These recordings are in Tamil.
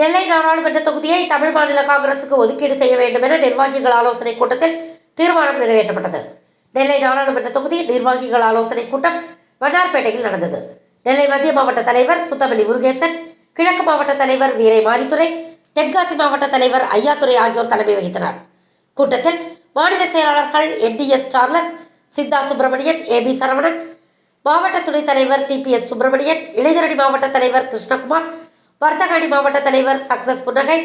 நெல்லை நாடாளுமன்ற தொகுதியை தமிழ் மாநில காங்கிரசுக்கு ஒதுக்கீடு செய்ய வேண்டும் என நிர்வாகிகள் ஆலோசனை கூட்டத்தில் தீர்மானம் நிறைவேற்றப்பட்டது. நெல்லை நாடாளுமன்ற தொகுதி நிர்வாகிகள் ஆலோசனை கூட்டம் வண்ணார்பேட்டையில் நடந்தது. நெல்லை மத்திய மாவட்ட தலைவர் சுத்தமல்லி முருகேசன், கிழக்கு மாவட்ட தலைவர் வீரை மாரித்துறை, தென்காசி மாவட்ட தலைவர் ஐயாத்துறை ஆகியோர் தலைமை வகித்தனர். கூட்டத்தில் மாநில செயலாளர்கள் NDS சார்லஸ், சிந்தா சுப்பிரமணியன், AB சரவணன், மாவட்ட துணைத் தலைவர் TPS சுப்பிரமணியன், இளைஞரணி மாவட்ட தலைவர் கிருஷ்ணகுமார், வர்த்தக அணி மாவட்ட தலைவர் சக்சஸ் புன்னகை,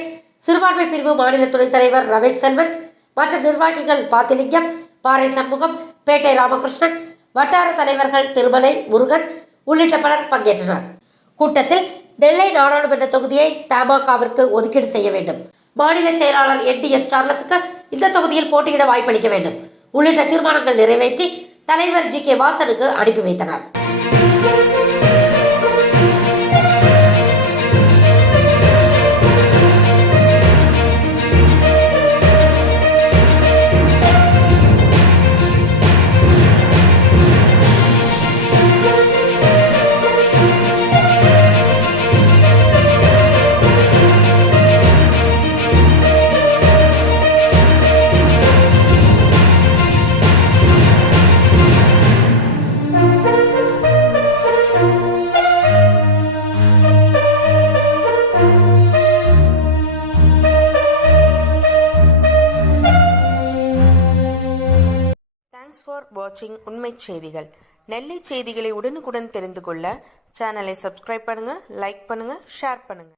சிறுபான்மை பிரிவு மாநில துணைத் தலைவர் ரமேஷ் செல்வன் மற்றும் நிர்வாகிகள் பாத்திலிங்கம், பாறை சண்முகம், பேட்டை ராமகிருஷ்ணன், வட்டார தலைவர்கள் திருமலை, முருகன் உள்ளிட்ட பலர் பங்கேற்றனர். கூட்டத்தில் நெல்லை நாடாளுமன்ற தொகுதியை தமாகவிற்கு ஒதுக்கீடு செய்ய வேண்டும், மாநில செயலாளர் NDS சார்லஸுக்கு இந்த தொகுதியில் போட்டியிட வாய்ப்பளிக்க வேண்டும் உள்ளிட்ட தீர்மானங்கள் நிறைவேற்றி தலைவர் GK வாசனுக்கு அனுப்பி வைத்தனர். ஃபார் வாட்சிங் உண்மை செய்திகள். நெல்லை செய்திகளை உடனுக்குடன் தெரிந்து கொள்ள சேனலை சப்ஸ்கிரைப் பண்ணுங்க, லைக் பண்ணுங்க, ஷேர் பண்ணுங்க.